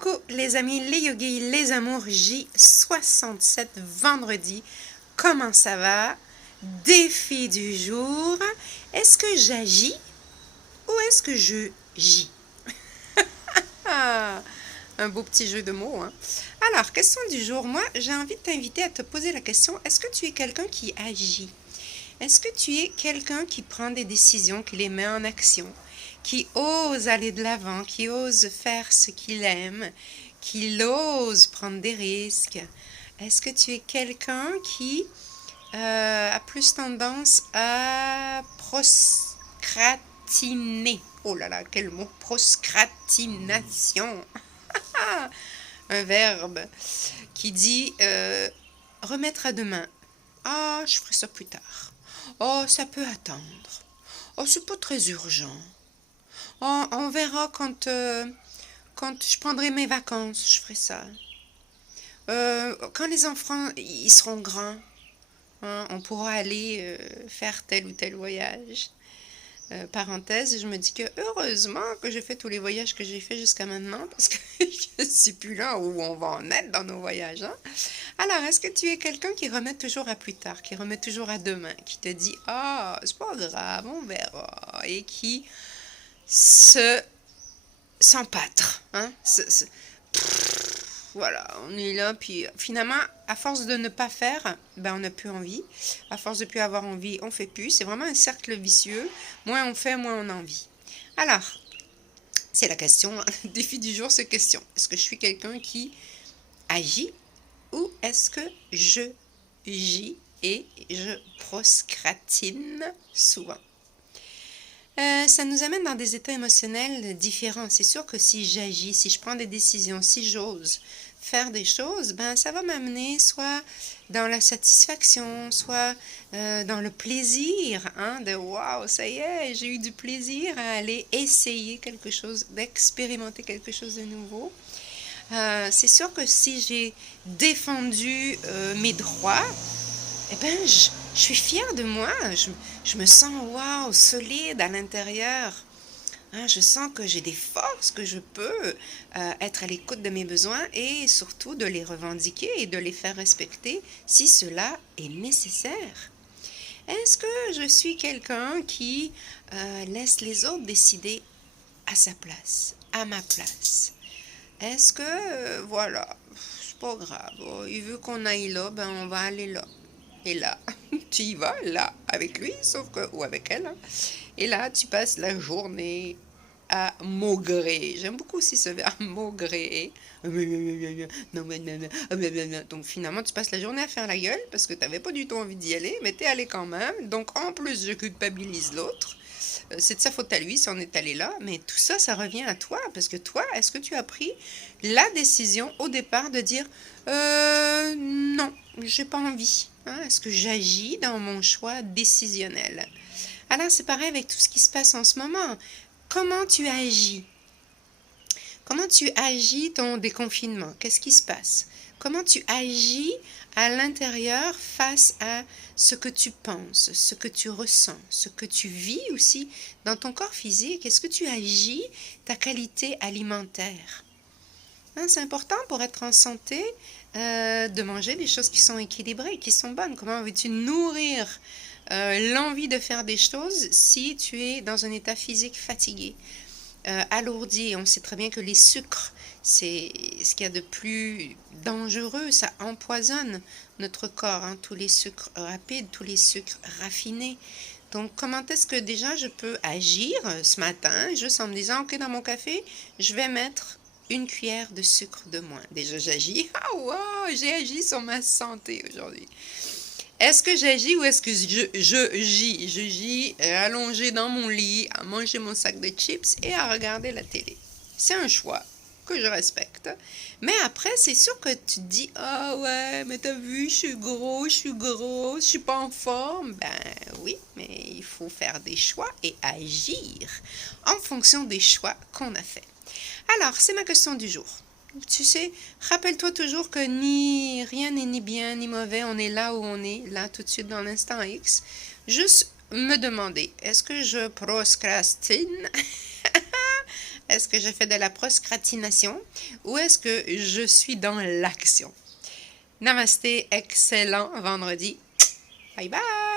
Coucou les amis, les yogis, les amours, J67 vendredi. Comment ça va? Défi du jour. Est-ce que j'agis ou est-ce que je gis? Ah, un beau petit jeu de mots, hein? Alors, question du jour. Moi, j'ai envie de t'inviter à te poser la question, est-ce que tu es quelqu'un qui agit? Est-ce que tu es quelqu'un qui prend des décisions, qui les met en action, qui ose aller de l'avant, qui ose faire ce qu'il aime, qui ose prendre des risques? Est-ce que tu es quelqu'un qui a plus tendance à procrastiner? Oh là là, quel mot! Procrastination! Un verbe qui dit remettre à demain. Ah, je ferai ça plus tard. Oh, ça peut attendre. Oh, c'est pas très urgent. Oh, on verra quand je prendrai mes vacances, je ferai ça. Quand les enfants ils seront grands, hein, on pourra aller faire tel ou tel voyage. Parenthèse, je me dis que heureusement que j'ai fait tous les voyages que j'ai fait jusqu'à maintenant parce que je ne sais plus là où on va en être dans nos voyages. Hein? Alors, est-ce que tu es quelqu'un qui remet toujours à plus tard, qui remet toujours à demain, qui te dit « Ah, c'est pas grave, on verra » et qui s'empâtre, hein? Voilà, on est là, puis finalement, à force de ne pas faire, ben on n'a plus envie. À force de plus avoir envie, on fait plus. C'est vraiment un cercle vicieux. Moins on fait, moins on a envie. Alors, c'est la question, hein. Le défi du jour, c'est question. Est-ce que je suis quelqu'un qui agit ou est-ce que je gis et je procrastine souvent? Ça nous amène dans des états émotionnels différents. C'est sûr que si j'agis, si je prends des décisions, si j'ose faire des choses, ben ça va m'amener soit dans la satisfaction, soit dans le plaisir, hein, de waouh, ça y est, j'ai eu du plaisir à aller essayer quelque chose, d'expérimenter quelque chose de nouveau. C'est sûr que si j'ai défendu mes droits, eh ben, je suis fière de moi. Je me sens, waouh, solide à l'intérieur. Hein, je sens que j'ai des forces, que je peux être à l'écoute de mes besoins et surtout de les revendiquer et de les faire respecter si cela est nécessaire. Est-ce que je suis quelqu'un qui laisse les autres décider à sa place, à ma place? Est-ce que, voilà, c'est pas grave, il veut qu'on aille là, ben on va aller là. Et là, tu y vas, là, avec lui, sauf que, ou avec elle, hein. Et là, tu passes la journée à maugrer. J'aime beaucoup aussi ce verbe, maugrer. Donc finalement, tu passes la journée à faire la gueule parce que tu n'avais pas du tout envie d'y aller, mais tu es allé quand même. Donc en plus, je culpabilise l'autre. C'est de sa faute à lui si on est allé là, mais tout ça, ça revient à toi, parce que toi, est-ce que tu as pris la décision au départ de dire non, j'ai pas envie, hein? Est-ce que j'agis dans mon choix décisionnel? Alors c'est pareil avec tout ce qui se passe en ce moment. Comment tu agis? Comment tu agis ton déconfinement? Qu'est-ce qui se passe? Comment tu agis à l'intérieur face à ce que tu penses, ce que tu ressens, ce que tu vis aussi dans ton corps physique? Est-ce que tu agis ta qualité alimentaire? Hein, c'est important pour être en santé de manger des choses qui sont équilibrées, qui sont bonnes. Comment veux-tu nourrir l'envie de faire des choses si tu es dans un état physique fatigué? Alourdi. On sait très bien que les sucres, c'est ce qu'il y a de plus dangereux. Ça empoisonne notre corps, hein, tous les sucres rapides, tous les sucres raffinés. Donc, comment est-ce que déjà je peux agir ce matin, juste en me disant, ok, dans mon café, je vais mettre une cuillère de sucre de moins. Déjà, j'agis. Ah, wow, j'ai agi sur ma santé aujourd'hui. Est-ce que j'agis ou est-ce que je gis? Je gis allongé dans mon lit, à manger mon sac de chips et à regarder la télé. C'est un choix que je respecte. Mais après, c'est sûr que tu te dis, ah ouais, mais t'as vu, je suis gros, je suis grosse, je suis pas en forme. Ben oui, mais il faut faire des choix et agir en fonction des choix qu'on a faits. Alors, c'est ma question du jour. Tu sais, rappelle-toi toujours que ni rien n'est ni bien ni mauvais, on est là où on est, là tout de suite dans l'instant X. Juste me demander, est-ce que je procrastine? Est-ce que je fais de la procrastination ou est-ce que je suis dans l'action? Namasté, excellent vendredi. Bye bye!